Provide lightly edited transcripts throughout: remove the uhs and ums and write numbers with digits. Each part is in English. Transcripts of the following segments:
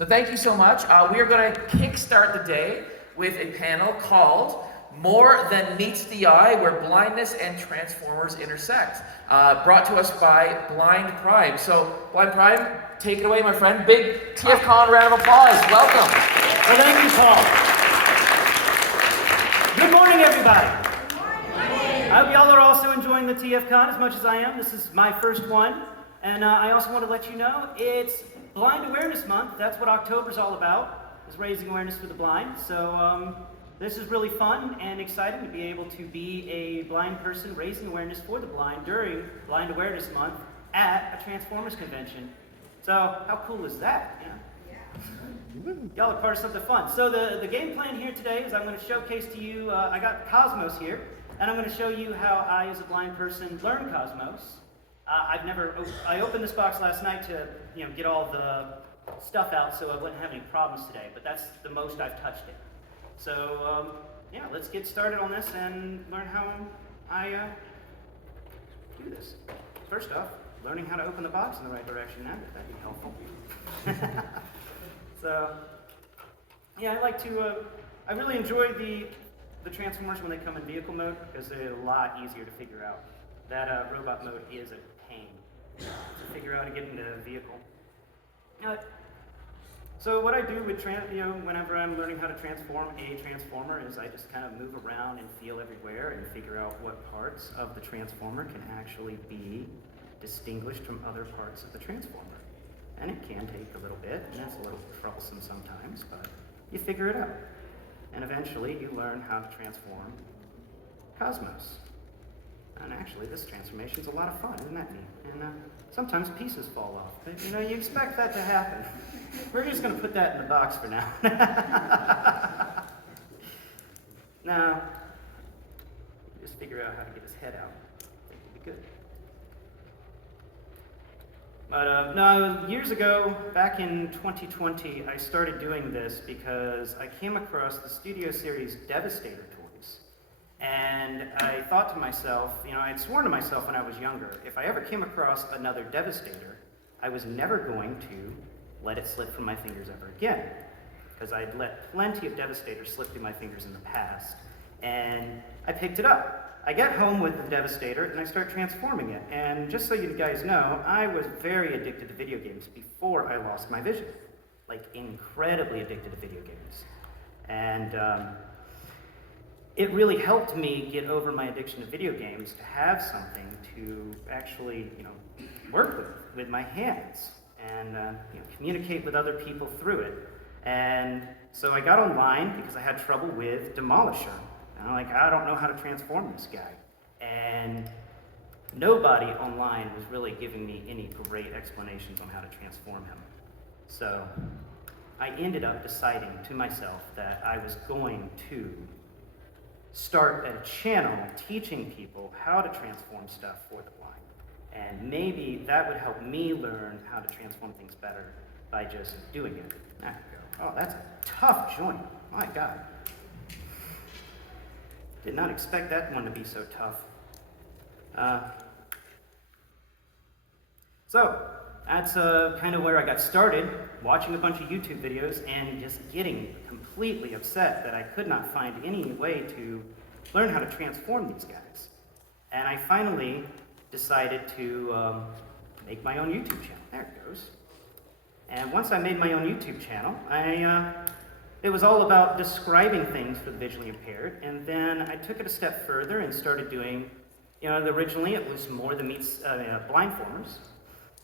So thank you so much. We are going to kickstart the day with a panel called More Than Meets the Eye, where blindness and Transformers intersect. Brought to us by Blind Prime. So, Blind Prime, take it away, my friend. Big TFCon round of applause. Welcome. Well, thank you, Paul. Good morning, everybody. Good morning. I hope y'all are also enjoying the TFCon as much as I am. This is my first one. And I also want to let you know it's Blind Awareness Month. That's what October's all about, is raising awareness for the blind. So this is really fun and exciting to be able to be a blind person raising awareness for the blind during Blind Awareness Month at a Transformers convention. So how cool is that? Y'all are part of something fun. So the game plan here today is I'm going to showcase to you, I got Cosmos here, and I'm going to show you how I, as a blind person, learn Cosmos. I opened this box last night to get all the stuff out so I wouldn't have any problems today, but that's the most I've touched it. So yeah, let's get started on this and learn how I do this. First off, learning how to open the box in the right direction, that'd be helpful. So yeah, I really enjoy the Transformers when they come in vehicle mode because they're a lot easier to figure out. That robot mode is a pain to figure out and get into a vehicle. So what I do with whenever I'm learning how to transform a Transformer is I just kind of move around and feel everywhere and figure out what parts of the Transformer can actually be distinguished from other parts of the Transformer. And it can take a little bit, and it's a little troublesome sometimes, but you figure it out. And eventually you learn how to transform Cosmos. And actually, this transformation's a lot of fun, isn't that neat? And sometimes pieces fall off, but you expect that to happen. We're just going to put that in the box for now. Now, just figure out how to get his head out. I think it'll be good. But no, years ago, back in 2020, I started doing this because I came across the Studio Series Devastator toys. And I thought to myself, I had sworn to myself when I was younger, if I ever came across another Devastator, I was never going to let it slip from my fingers ever again. Because I'd let plenty of Devastators slip through my fingers in the past. And I picked it up. I get home with the Devastator and I start transforming it. And just so you guys know, I was very addicted to video games before I lost my vision. Like, incredibly addicted to video games. And it really helped me get over my addiction to video games to have something to actually, work with my hands and communicate with other people through it. And so I got online because I had trouble with Demolisher. And I'm like, I don't know how to transform this guy. And nobody online was really giving me any great explanations on how to transform him. So I ended up deciding to myself that I was going to start a channel teaching people how to transform stuff for the blind. And maybe that would help me learn how to transform things better by just doing it. There we go. Oh, that's a tough joint. My God. Did not expect that one to be so tough. So that's kind of where I got started, watching a bunch of YouTube videos and just getting completely upset that I could not find any way to learn how to transform these guys. And I finally decided to make my own YouTube channel. There it goes. And once I made my own YouTube channel, it was all about describing things for the visually impaired, and then I took it a step further and started doing, originally it was More Than Meets Blindformers,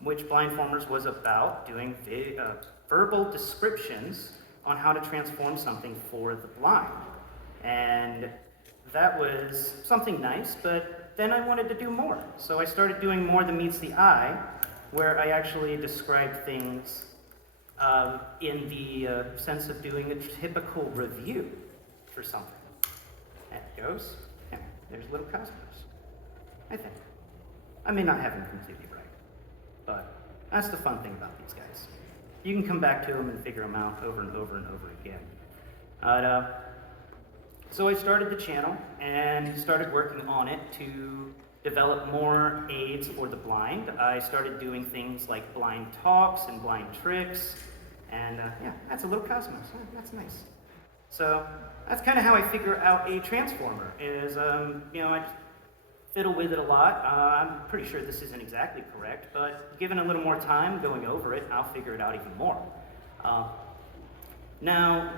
which Blindformers was about doing verbal descriptions on how to transform something for the blind. And that was something nice, but then I wanted to do more. So I started doing More Than Meets the Eye, where I actually described things in the sense of doing a typical review for something. There it goes. Yeah, there's little Cosmos. I think. I may not have them completely right, but that's the fun thing about these guys. You can come back to them and figure them out over and over and over again. So I started the channel and started working on it to develop more aids for the blind. I started doing things like blind talks and blind tricks And yeah, that's a little cosmos. Oh, that's nice. So that's kind of how I figure out a transformer. Is I fiddle with it a lot. I'm pretty sure this isn't exactly correct, but given a little more time going over it, I'll figure it out even more. Now,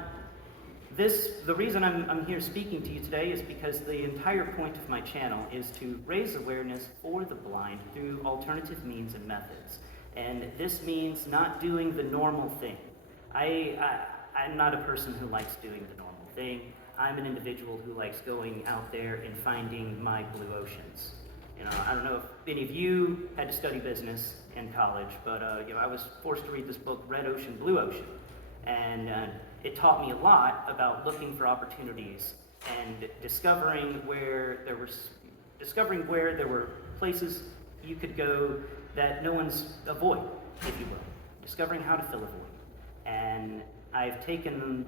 the reason I'm here speaking to you today is because the entire point of my channel is to raise awareness for the blind through alternative means and methods. And this means not doing the normal thing. I'm not a person who likes doing the normal thing. I'm an individual who likes going out there and finding my blue oceans. I don't know if any of you had to study business in college, but I was forced to read this book, Red Ocean, Blue Ocean. And it taught me a lot about looking for opportunities and discovering where there were places you could go that no one's a void, if you will. Discovering how to fill a void. And I've taken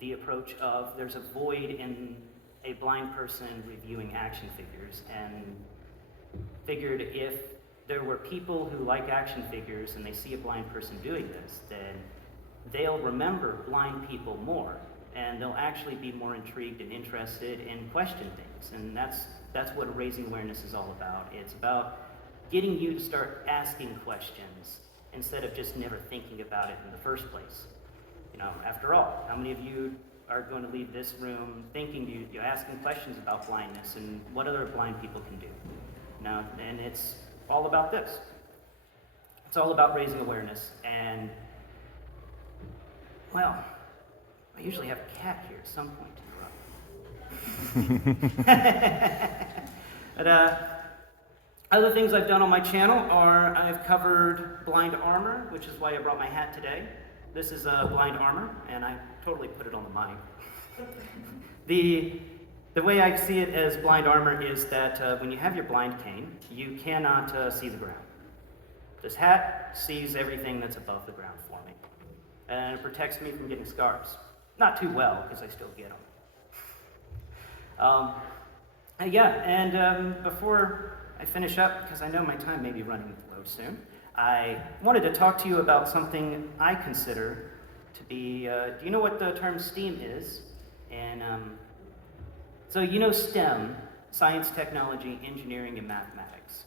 the approach of there's a void in a blind person reviewing action figures, and figured if there were people who like action figures and they see a blind person doing this, then they'll remember blind people more, and they'll actually be more intrigued and interested and question things. And that's what raising awareness is all about. It's about getting you to start asking questions instead of just never thinking about it in the first place. After all, how many of you are going to leave this room thinking, you're asking questions about blindness and what other blind people can do? And it's all about this. It's all about raising awareness. And well, I usually have a cat here at some point to interrupt. But other things I've done on my channel are I've covered blind armor, which is why I brought my hat today. This is blind armor, and I totally put it on the mic. The way I see it as blind armor is that when you have your blind cane, you cannot see the ground. This hat sees everything that's above the ground for me, and it protects me from getting scars. Not too well, because I still get them. Before I finish up, because I know my time may be running low soon, I wanted to talk to you about something I consider to be, do you know what the term STEAM is? And so STEM, science, technology, engineering, and mathematics.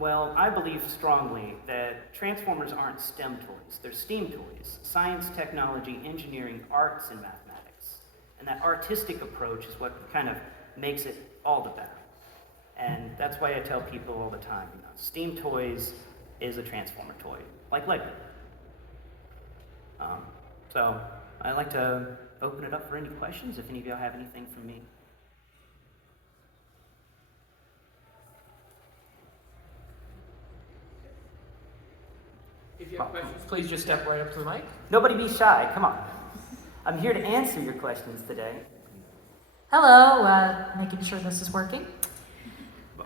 Well, I believe strongly that Transformers aren't STEM toys, they're STEAM toys. Science, technology, engineering, arts, and mathematics. And that artistic approach is what kind of makes it all the better. And that's why I tell people all the time, STEAM toys is a Transformer toy, like Lego. So I'd like to open it up for any questions, if any of y'all have anything for me. If you have questions, please just step right up to the mic. Nobody be shy, come on. I'm here to answer your questions today. Hello, making sure this is working.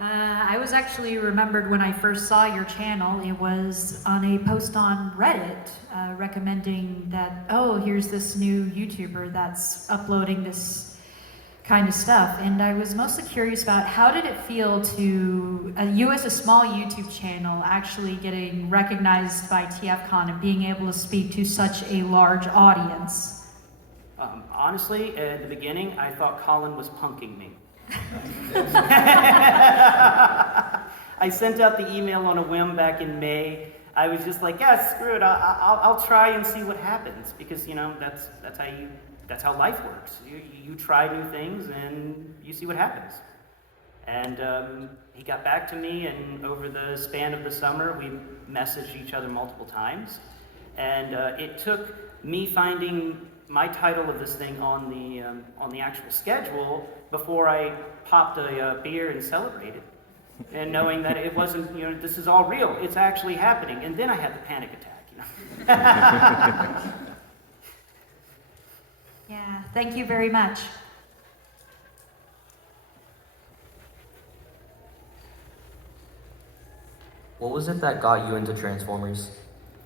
I was actually remembered when I first saw your channel. It was on a post on Reddit recommending that, oh, here's this new YouTuber that's uploading this kind of stuff. And I was mostly curious about how did it feel to you as a small YouTube channel actually getting recognized by TFCon and being able to speak to such a large audience? Honestly, at the beginning, I thought Colin was punking me. I sent out the email on a whim back in May. I was just like, yeah, screw it. I'll try and see what happens, because that's how life works. You try new things and you see what happens. And he got back to me, and over the span of the summer, we messaged each other multiple times. And it took me finding my title of this thing on the actual schedule before I popped a beer and celebrated, and knowing that it wasn't, this is all real, it's actually happening. And then I had the panic attack, Yeah, thank you very much. What was it that got you into Transformers?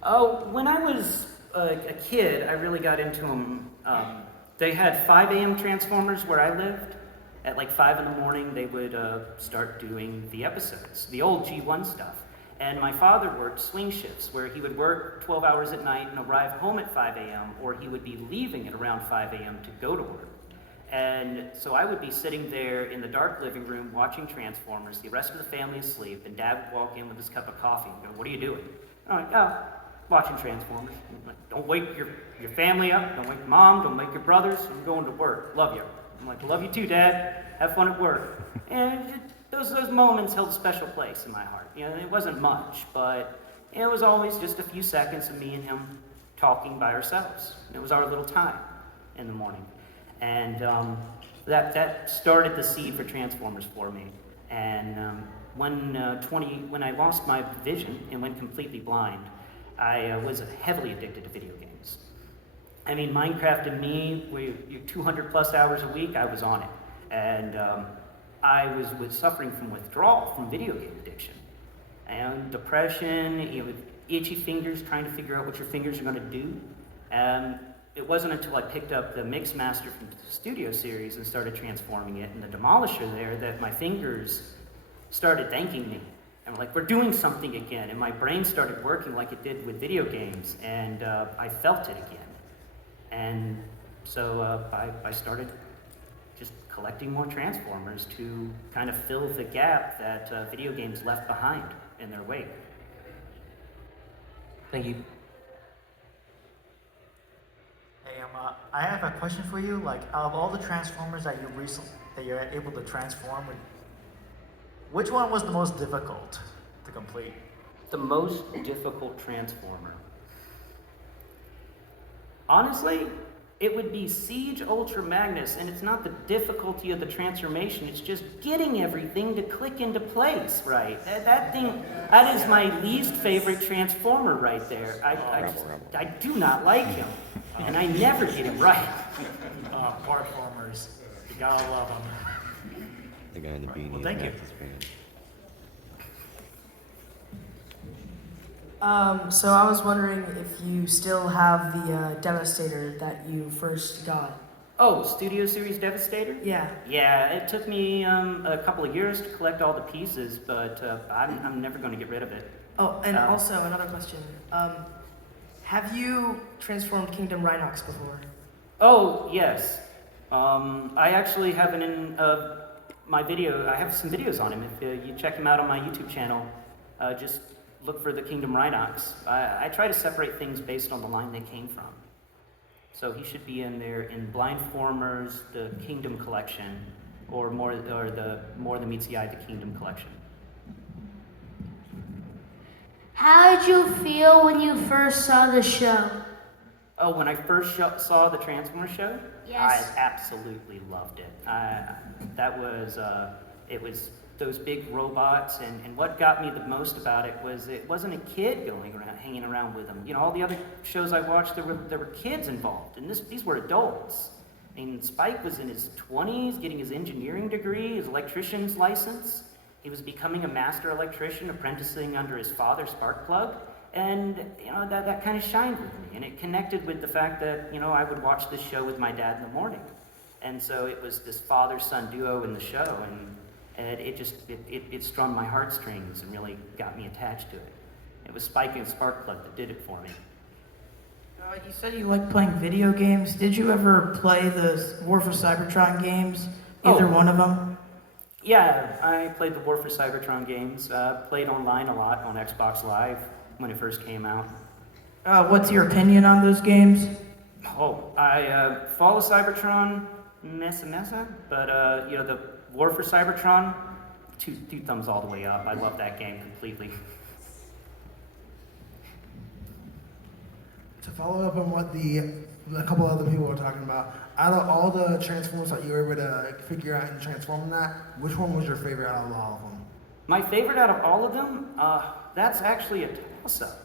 Oh, when I was a kid, I really got into them. They had 5 a.m. Transformers where I lived. At like 5 in the morning, they would start doing the episodes, the old G1 stuff. And my father worked swing shifts where he would work 12 hours at night and arrive home at 5 a.m., or he would be leaving at around 5 a.m. to go to work. And so I would be sitting there in the dark living room watching Transformers, the rest of the family asleep, and Dad would walk in with his cup of coffee and go, "What are you doing?" I'm like, "Oh, watching Transformers." I'm like, "Don't wake your family up, don't wake your mom, don't wake your brothers, I'm going to work, love you." I'm like, "Love you too, Dad, have fun at work." And those moments held a special place in my heart. You know, it wasn't much, but it was always just a few seconds of me and him talking by ourselves. It was our little time in the morning. And that started the seed for Transformers for me. And when I lost my vision and went completely blind, I was heavily addicted to video games. I mean, Minecraft and me, 200 plus hours a week, I was on it. And I was suffering from withdrawal from video game addiction. And depression, with itchy fingers, trying to figure out what your fingers are going to do. It wasn't until I picked up the Mixmaster from the Studio series and started transforming it, and the Demolisher there, that my fingers started thanking me. And like, we're doing something again. And my brain started working like it did with video games, and I felt it again. And so I started just collecting more Transformers to kind of fill the gap that video games left behind in their wake. Thank you. Hey, I have a question for you. Like, out of all the Transformers that you're able to transform, which one was the most difficult to complete? The most difficult Transformer. Honestly, it would be Siege Ultra Magnus, and it's not the difficulty of the transformation, it's just getting everything to click into place, right? That is my least favorite Transformer right there. I do not like him, and I never get him right. Platformers. You gotta love them. The guy in the beanie. Well, thank you. So I was wondering if you still have the Devastator that you first got. Oh, Studio Series Devastator? Yeah. Yeah, it took me a couple of years to collect all the pieces, but I'm never going to get rid of it. Oh, and also another question. Have you transformed Kingdom Rhinox before? Oh, yes. I actually have it in my video. I have some videos on him. If you check him out on my YouTube channel, just look for the Kingdom Rhinox. I try to separate things based on the line they came from. So he should be in there in Blindformers, the Kingdom Collection, or the More Than Meets the Eye, the Kingdom Collection. How did you feel when you first saw the show? Oh, when I first saw the Transformers show? Yes. I absolutely loved it. It was those big robots, and what got me the most about it wasn't a kid going around, hanging around with them. You know, all the other shows I watched, there were kids involved, and these were adults. I mean, Spike was in his 20s, getting his engineering degree, his electrician's license. He was becoming a master electrician, apprenticing under his father, Sparkplug, and that kind of shined with me, and it connected with the fact that I would watch this show with my dad in the morning, and so it was this father-son duo in the show, and it strummed my heartstrings and really got me attached to it. It was Spike and Sparkplug that did it for me. You said you like playing video games. Did you ever play the War for Cybertron games? Either one of them? Yeah, I played the War for Cybertron games. Played online a lot on Xbox Live when it first came out. What's your opinion on those games? I follow Cybertron, messa, but the War for Cybertron, two thumbs all the way up. I love that game completely. To follow up on what a couple other people were talking about, out of all the Transformers that you were able to figure out and transform that, which one was your favorite out of all of them? My favorite out of all of them, that's actually a toss-up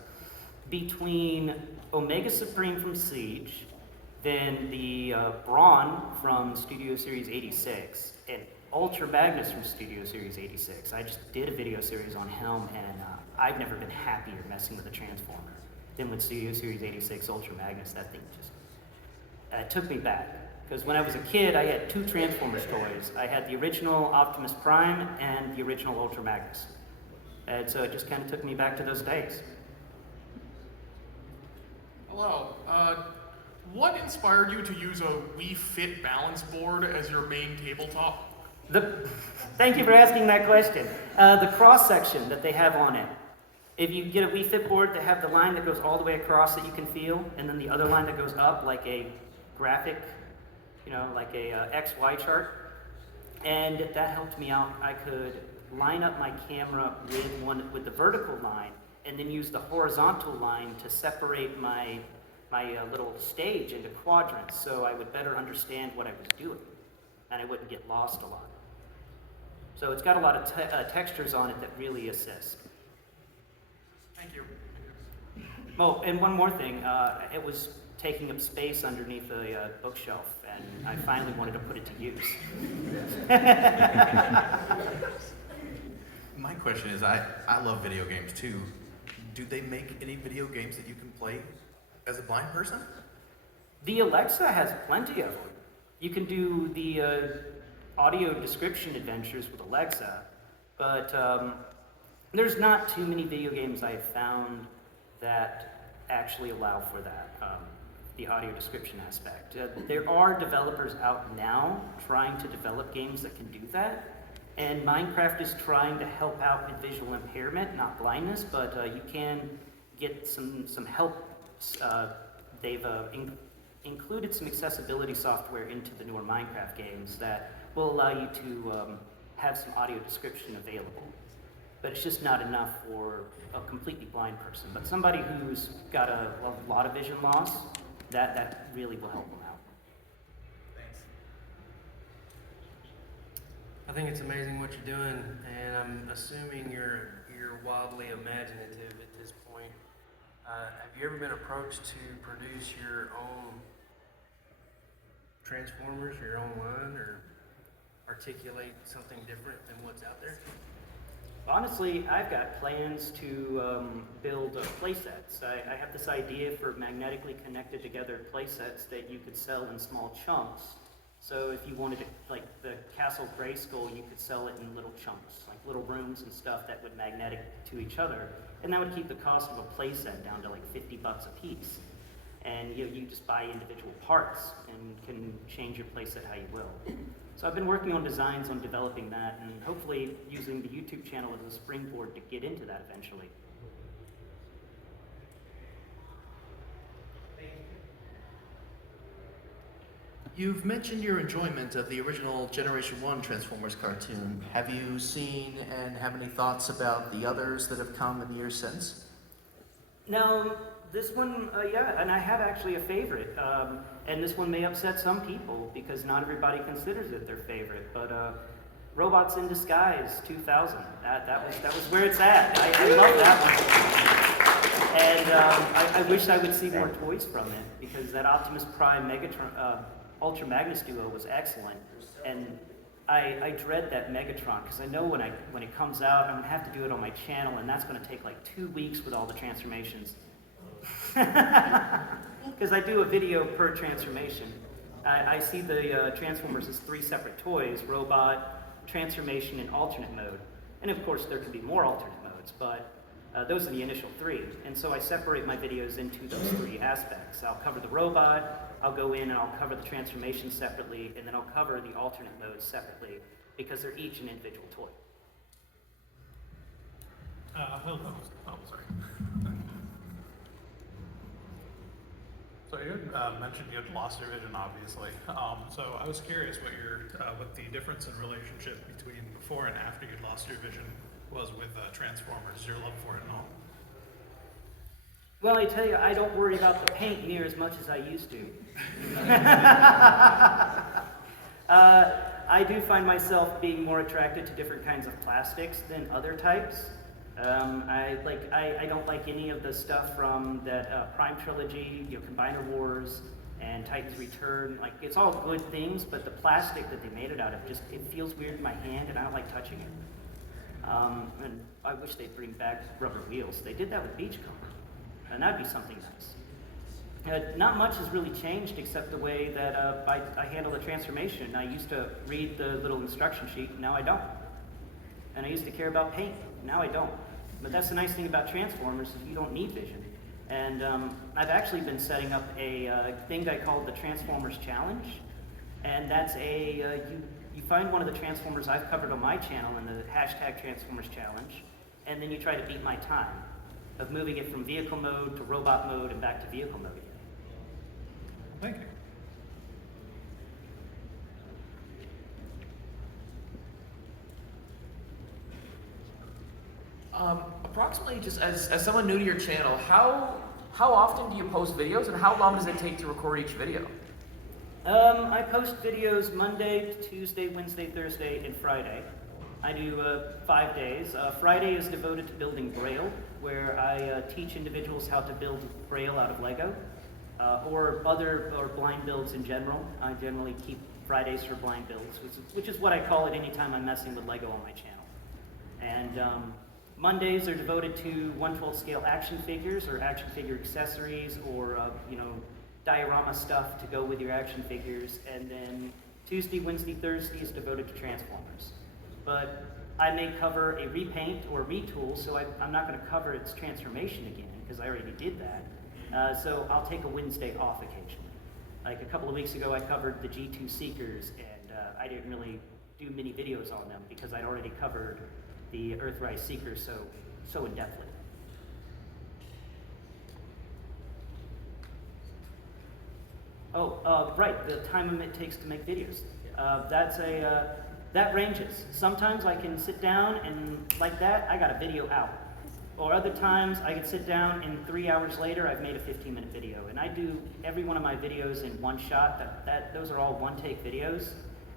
between Omega Supreme from Siege, then the Brawn from Studio Series 86, and Ultra Magnus from Studio Series 86. I just did a video series on him, and I've never been happier messing with a Transformer than with Studio Series 86 Ultra Magnus. That thing just took me back. Because when I was a kid, I had two Transformers toys. I had the original Optimus Prime and the original Ultra Magnus. And so it just kind of took me back to those days. Hello. What inspired you to use a Wii Fit balance board as your main tabletop? Thank you for asking that question. The cross section that they have on it. If you get a Wii Fit board, they have the line that goes all the way across that you can feel, and then the other line that goes up like a graphic, like a XY chart. And that helped me out. I could line up my camera with the vertical line, and then use the horizontal line to separate my little stage into quadrants, so I would better understand what I was doing, and I wouldn't get lost a lot. So it's got a lot of textures on it that really assist. Thank you. Oh, and one more thing. It was taking up space underneath a bookshelf, and I finally wanted to put it to use. My question is, I love video games too. Do they make any video games that you can play as a blind person? The Alexa has plenty of them. You can do the audio description adventures with Alexa, but there's not too many video games I've found that actually allow for that, the audio description aspect. There are developers out now trying to develop games that can do that, and Minecraft is trying to help out with visual impairment, not blindness, but you can get some help. They've included some accessibility software into the newer Minecraft games that will allow you to have some audio description available. But it's just not enough for a completely blind person. But somebody who's got a lot of vision loss, that really will help them out. Thanks. I think it's amazing what you're doing, and I'm assuming you're wildly imaginative at this point. Have you ever been approached to produce your own Transformers, your own line, or articulate something different than what's out there? Honestly, I've got plans to build play sets. I have this idea for magnetically connected together play sets that you could sell in small chunks. So if you wanted to, like the Castle Grayskull, you could sell it in little chunks, like little rooms and stuff that would magnetic to each other. And that would keep the cost of a play set down to like $50 a piece. And you just buy individual parts and can change your play set how you will. So I've been working on designs on developing that, and hopefully using the YouTube channel as a springboard to get into that eventually. You've mentioned your enjoyment of the original Generation 1 Transformers cartoon. Have you seen and have any thoughts about the others that have come in the years since? Now, this one, yeah, and I have actually a favorite. And this one may upset some people because not everybody considers it their favorite. But Robots in Disguise 2000, that was where it's at. I love that one. And I wish I would see more toys from it because that Optimus Prime Megatron, Ultra Magnus duo was excellent. And I dread that Megatron because I know when it comes out, I'm gonna have to do it on my channel, and that's gonna take like 2 weeks with all the transformations. Because I do a video per transformation. I see the Transformers as 3 separate toys: robot, transformation, and alternate mode. And of course, there could be more alternate modes, but those are the initial 3. And so I separate my videos into those 3 aspects. I'll cover the robot, I'll go in and I'll cover the transformation separately, and then I'll cover the alternate modes separately, because they're each an individual toy. Hello. Oh, sorry. So you had mentioned you had lost your vision, obviously. So I was curious what the difference in relationship between before and after you'd lost your vision was with Transformers, your love for it and all. Well, I tell you, I don't worry about the paint near as much as I used to. I do find myself being more attracted to different kinds of plastics than other types. I don't like any of the stuff from that Prime trilogy, Combiner Wars, and Titan's Return. Like, it's all good things, but the plastic that they made it out of it feels weird in my hand, and I don't like touching it. And I wish they'd bring back rubber wheels. They did that with Beachcomber, and that'd be something nice. Not much has really changed except the way that I handle the transformation. I used to read the little instruction sheet, now I don't. And I used to care about paint, now I don't. But that's the nice thing about Transformers, is you don't need vision. And I've actually been setting up a thing I call the Transformers Challenge. And that's you find one of the Transformers I've covered on my channel in the hashtag Transformers Challenge, and then you try to beat my time of moving it from vehicle mode to robot mode and back to vehicle mode again. Thank you. Approximately, just as someone new to your channel, how often do you post videos, and how long does it take to record each video? I post videos Monday, Tuesday, Wednesday, Thursday, and Friday. I do 5 days. Friday is devoted to building Braille, where I teach individuals how to build Braille out of Lego, or blind builds in general. I generally keep Fridays for blind builds, which is what I call it anytime I'm messing with Lego on my channel. And Mondays are devoted to 1/12 scale action figures or action figure accessories, or diorama stuff to go with your action figures. And then Tuesday, Wednesday, Thursday is devoted to Transformers. But I may cover a repaint or retool, so I'm not going to cover its transformation again because I already did that. So I'll take a Wednesday off occasionally. Like a couple of weeks ago, I covered the G2 Seekers, and I didn't really do many videos on them because I'd already covered the Earthrise Seekers so in-depthly. Oh, right, the time it takes to make videos. That ranges. Sometimes I can sit down and like that, I got a video out. Or other times I can sit down and 3 hours later I've made a 15-minute video. And I do every one of my videos in one shot. Those are all one-take videos.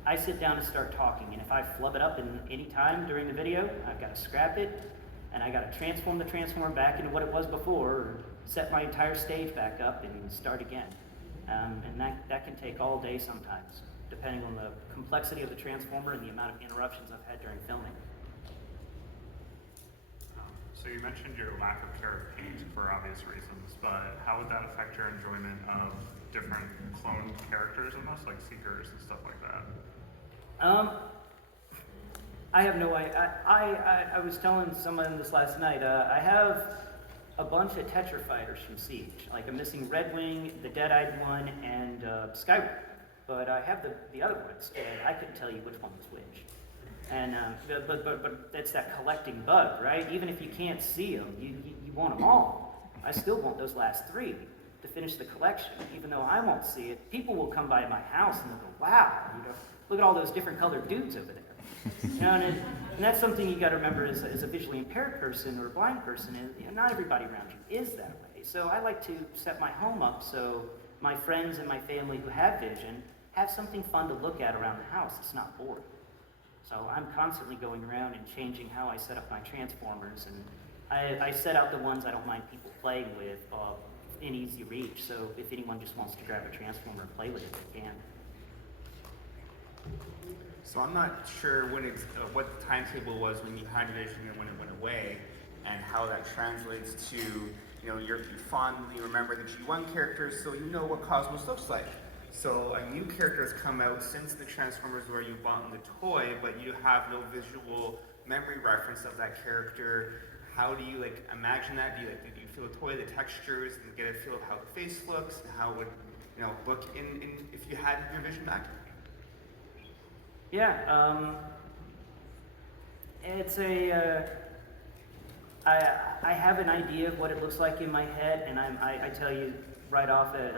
I sit down and start talking, and if I flub it up in any time during the video, I've got to scrap it, and I got to transform the Transformer back into what it was before, or set my entire stage back up and start again. And that can take all day sometimes, depending on the complexity of the Transformer and the amount of interruptions I've had during filming. So you mentioned your lack of care of paint for obvious reasons, but how would that affect your enjoyment of different cloned characters in this, like Seekers and stuff like that? I have no idea. I was telling someone this last night. I have a bunch of Tetra fighters from Siege. Like I'm missing Red Wing, the Dead-Eyed one, and Skyward. But I have the other ones, and I couldn't tell you which one was which. And but it's that collecting bug, right? Even if you can't see them, you want them all. I still want those last 3 to finish the collection, even though I won't see it. People will come by my house and they'll go, "Wow, look at all those different colored dudes over there." And that's something you got to remember as a visually impaired person or a blind person. And not everybody around you is that way. So I like to set my home up so my friends and my family who have vision have something fun to look at around the house. It's not boring. So I'm constantly going around and changing how I set up my Transformers, and I set out the ones I don't mind people playing with in easy reach. So if anyone just wants to grab a Transformer and play with it, they can. So I'm not sure what the timetable was when you had vision and when it went away, and how that translates to, you fondly remember the G1 characters, so you know what Cosmos looks like. So a new character has come out since the Transformers where you bought the toy, but you have no visual memory reference of that character. How do you imagine that? Do you feel the toy, the textures, and get a feel of how the face looks, and how it would look in if you had your vision back? Yeah, it's I have an idea of what it looks like in my head, and I tell you right off that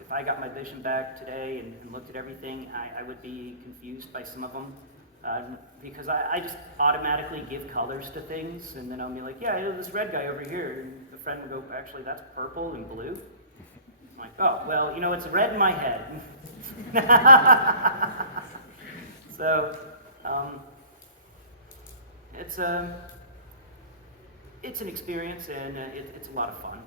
if I got my vision back today and looked at everything, I would be confused by some of them, because I just automatically give colors to things, and then I'll be like, yeah, this red guy over here, and the friend will go, actually that's purple and blue. I'm like, oh, well, it's red in my head. So, it's an experience, and it's a lot of fun.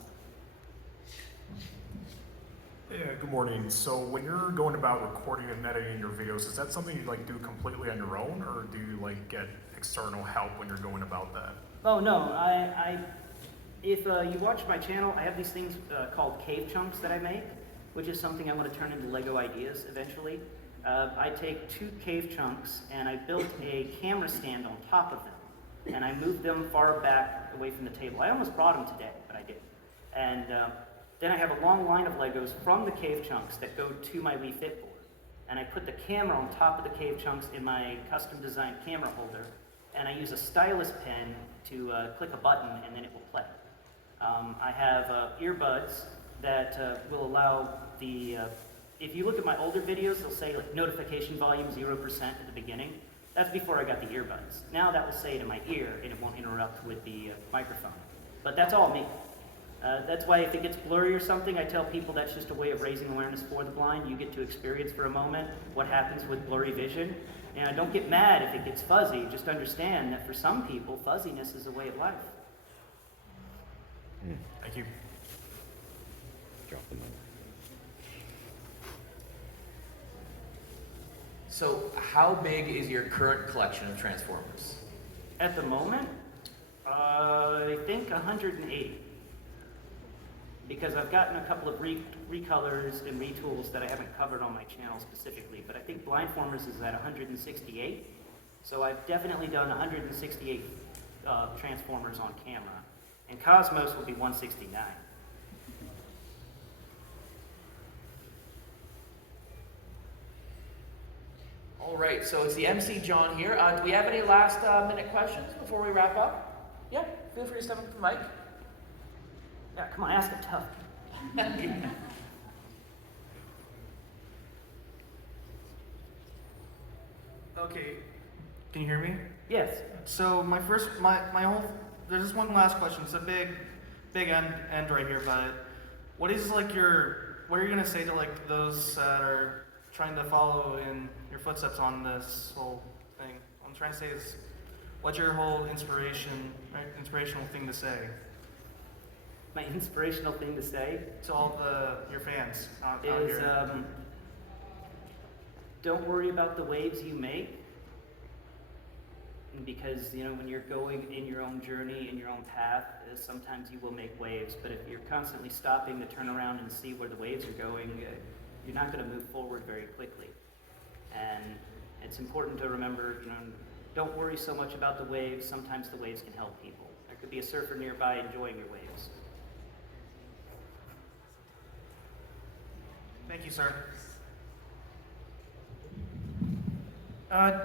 Yeah, good morning. So when you're going about recording and editing your videos, is that something you do completely on your own, or do you get external help when you're going about that? Oh no, if you watch my channel, I have these things called cave chunks that I make, which is something I want to turn into Lego ideas eventually. I take 2 cave chunks and I built a camera stand on top of them. and I moved them far back away from the table. I almost brought them today, but I didn't. And then I have a long line of Legos from the cave chunks that go to my Wii Fit board. And I put the camera on top of the cave chunks in my custom designed camera holder, and I use a stylus pen to click a button and then it will play. I have earbuds that will allow the, if you look at my older videos, they'll say like notification volume 0% at the beginning. That's before I got the earbuds. Now that will say it in my ear and it won't interrupt with the microphone. But that's all me. That's why if it gets blurry or something, I tell people that's just a way of raising awareness for the blind. You get to experience for a moment what happens with blurry vision. And don't get mad if it gets fuzzy. Just understand that for some people, fuzziness is a way of life. Thank you. Drop the mic. So, how big is your current collection of Transformers? At the moment, I think 180. Because I've gotten a couple of recolors and retools that I haven't covered on my channel specifically, but I think Blindformers is at 168. So I've definitely done 168 Transformers on camera. And Cosmos will be 169. All right, so it's the MC John here. Do we have any last minute questions before we wrap up? Yeah, feel free to step up to the mic. Yeah, come on, ask it tough. Okay, can you hear me? Yes. So my whole, there's just one last question. It's a big end right here, but what is like what are you gonna say to like those that are trying to follow in your footsteps on this whole thing? What I'm trying to say is, what's your whole inspirational thing to say? My inspirational thing to say to all your fans out is here. Don't worry about the waves you make, because when you're going in your own journey, in your own path, sometimes you will make waves, but if you're constantly stopping to turn around and see where the waves are going, you're not going to move forward very quickly. And it's important to remember, don't worry so much about the waves. Sometimes the waves can help people. There could be a surfer nearby enjoying your waves. Thank you, sir.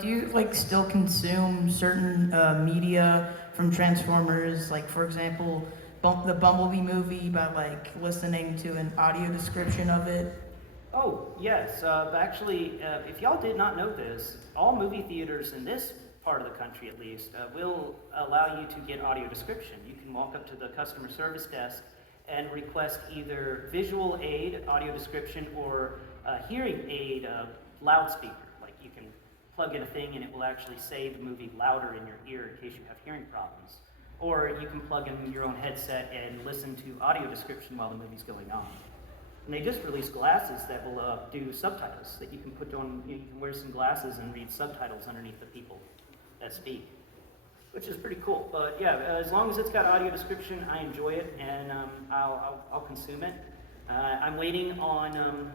Do you still consume certain media from Transformers? Like, for example, the Bumblebee movie, by listening to an audio description of it? Oh, yes. Actually, if y'all did not know this, all movie theaters in this part of the country at least will allow you to get audio description. You can walk up to the customer service desk and request either visual aid, audio description, or hearing aid loudspeaker. Like you can plug in a thing and it will actually say the movie louder in your ear in case you have hearing problems. Or you can plug in your own headset and listen to audio description while the movie's going on. And they just released glasses that will do subtitles that you can put on. You can wear some glasses and read subtitles underneath the people that speak, which is pretty cool. But yeah, as long as it's got audio description, I enjoy it, and I'll consume it. I'm waiting on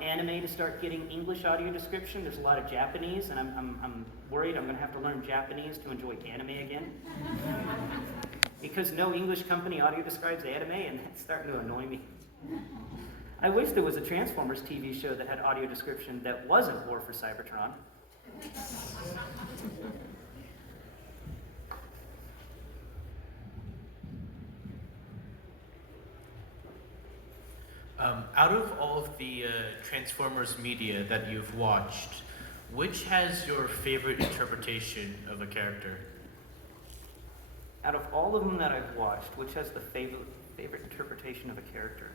anime to start getting English audio description. There's a lot of Japanese, and I'm worried I'm going to have to learn Japanese to enjoy anime again. Because no English company audio describes anime, and that's starting to annoy me. I wish there was a Transformers TV show that had audio description that wasn't War for Cybertron. Out of all of the Transformers media that you've watched, which has your favorite interpretation of a character? Out of all of them that I've watched, which has the favorite interpretation of a character?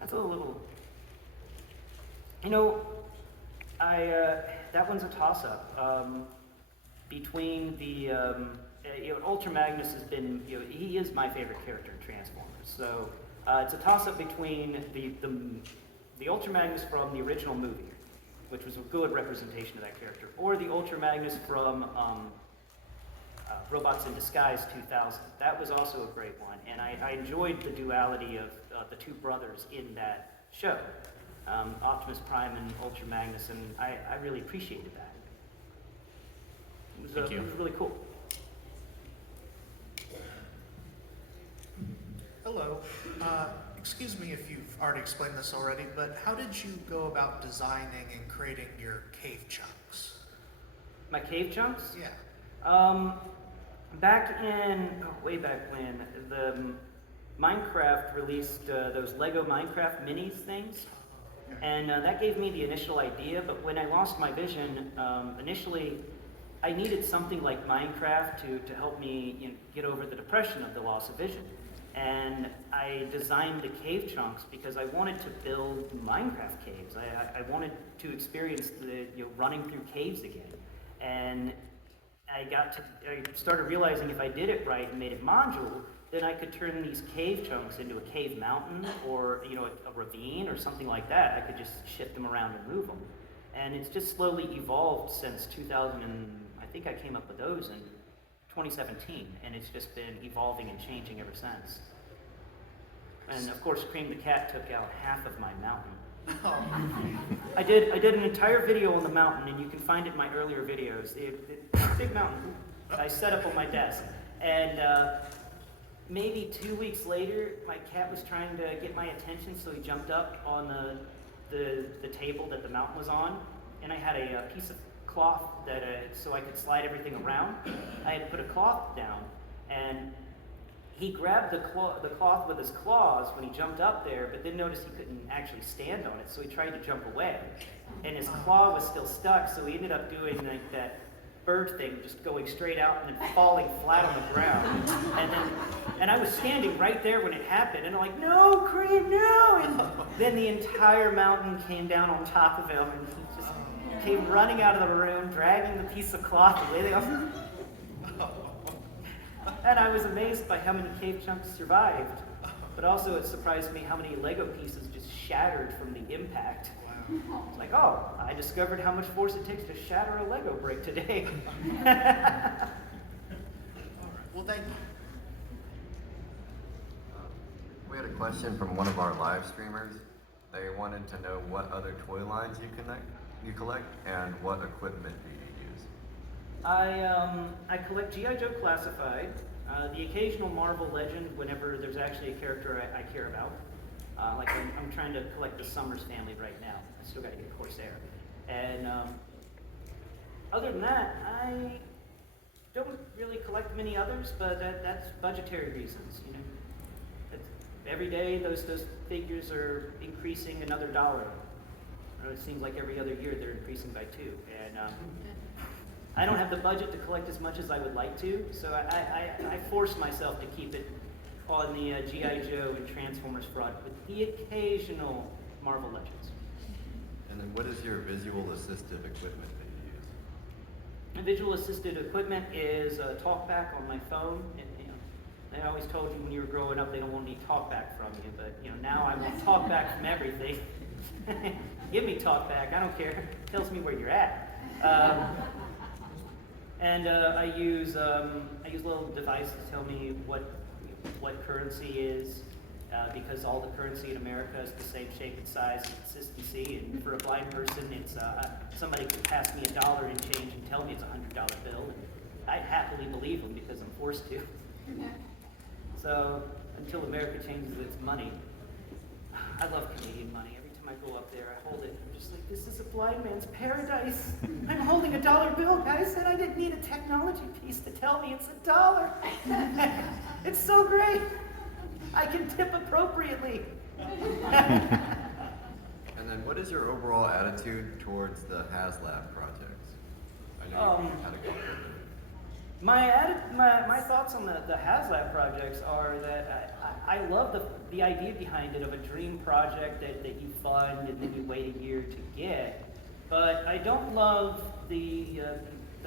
That's a little... that one's a toss-up. Between the... Ultra Magnus has been, he is my favorite character in Transformers. So it's a toss-up between the Ultra Magnus from the original movie, which was a good representation of that character, or the Ultra Magnus from Robots in Disguise 2000. That was also a great one, and I enjoyed the duality of the two brothers in that show, Optimus Prime and Ultra Magnus, and I really appreciated that. Thank you. It was really cool. Hello. Excuse me if you've already explained this already, but how did you go about designing and creating your cave chunks? My cave chunks? Yeah. Back in, way back when, the Minecraft released those Lego Minecraft minis things. And that gave me the initial idea, but when I lost my vision, initially I needed something like Minecraft to help me get over the depression of the loss of vision. And I designed the cave chunks because I wanted to build Minecraft caves. I wanted to experience the running through caves again. And I started realizing if I did it right and made it modular, then I could turn these cave chunks into a cave mountain or a ravine or something like that. I could just shift them around and move them. And it's just slowly evolved since 2000, and I think I came up with those in 2017, and it's just been evolving and changing ever since. And of course, Cream the cat took out half of my mountain. I did an entire video on the mountain, and you can find it in my earlier videos. Big mountain I set up on my desk, and maybe 2 weeks later, my cat was trying to get my attention, so he jumped up on the table that the mountain was on, and I had a piece of cloth that so I could slide everything around. I had put a cloth down, and he grabbed the cloth with his claws when he jumped up there, but then noticed he couldn't actually stand on it, so he tried to jump away. And his claw was still stuck, so he ended up doing like that bird thing, just going straight out and then falling flat on the ground. And I was standing right there when it happened, and I'm like, no, Cream, no! And then the entire mountain came down on top of him, and he just came running out of the room, dragging the piece of cloth away. And I was amazed by how many cave chunks survived, but also it surprised me how many Lego pieces just shattered from the impact. It's like, oh, I discovered how much force it takes to shatter a Lego brick today. All right. Well, thank you. We had a question from one of our live streamers. They wanted to know what other toy lines you collect and what equipment do you use? I collect G.I. Joe Classified, the occasional Marvel Legend whenever there's actually a character I care about. Like I'm trying to collect the Summers family right now. I still got to get a Corsair. And other than that, I don't really collect many others, but that's budgetary reasons. Every day those figures are increasing another $1. It seems like every other year they're increasing by 2. And I don't have the budget to collect as much as I would like to, so I force myself to keep it on the G.I. Joe and Transformers front with the occasional Marvel Legends. And then what is your visual assistive equipment that you use? My visual assisted equipment is a TalkBack on my phone. They always told you when you were growing up they don't want any TalkBack from you, but now I want TalkBack from everything. Give me TalkBack, I don't care. It tells me where you're at. And I use a little device to tell me what currency is, because all the currency in America is the same shape and size and consistency. And for a blind person, it's somebody could pass me $1 in change and tell me it's a $100 bill. And I'd happily believe them because I'm forced to. So until America changes its money, I love Canadian money. Every time I go up there, I hold it. I'm just like, this is a blind man's paradise. I'm holding a $1 bill, guys, and I didn't need a technology piece to tell me it's $1. It's so great. I can tip appropriately. And then what is your overall attitude towards the HasLab projects? I know you had a couple. My thoughts on the HasLab projects are that I love the idea behind it of a dream project that you fund and then you wait a year to get. But I don't love the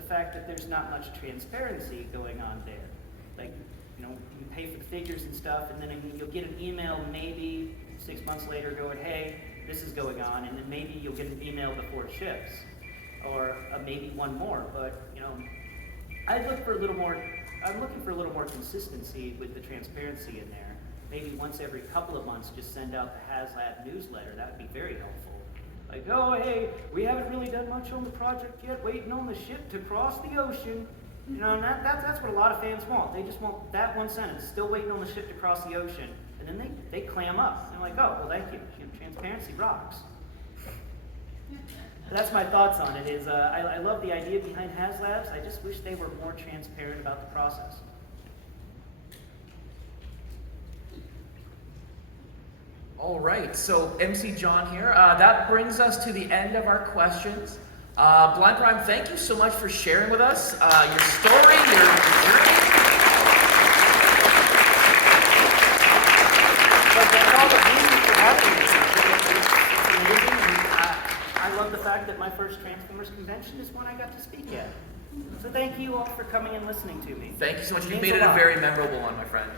fact that there's not much transparency going on there. Like, you pay for the figures and stuff, and then you'll get an email maybe 6 months later going, hey, this is going on, and then maybe you'll get an email before it ships, or maybe one more. But I'm looking for a little more consistency with the transparency in there. Maybe once every couple of months, just send out the HasLab newsletter. That would be very helpful. Like, oh, hey, we haven't really done much on the project yet, waiting on the ship to cross the ocean. You know, and that's what a lot of fans want. They just want that one sentence, still waiting on the ship to cross the ocean. And then they clam up. They're like, oh, well, thank you. You know, transparency rocks. That's my thoughts on it. Is I love the idea behind HasLabs. I just wish they were more transparent about the process. All right, so MC John here. That brings us to the end of our questions. Blind Prime, thank you so much for sharing with us your story, your journey. But that's all the reason for having it. It's amazing. I love the fact that my first Transformers convention is one I got to speak at. So thank you all for coming and listening to me. Thank you so much. You Means made a it a lot. very memorable one, my friend.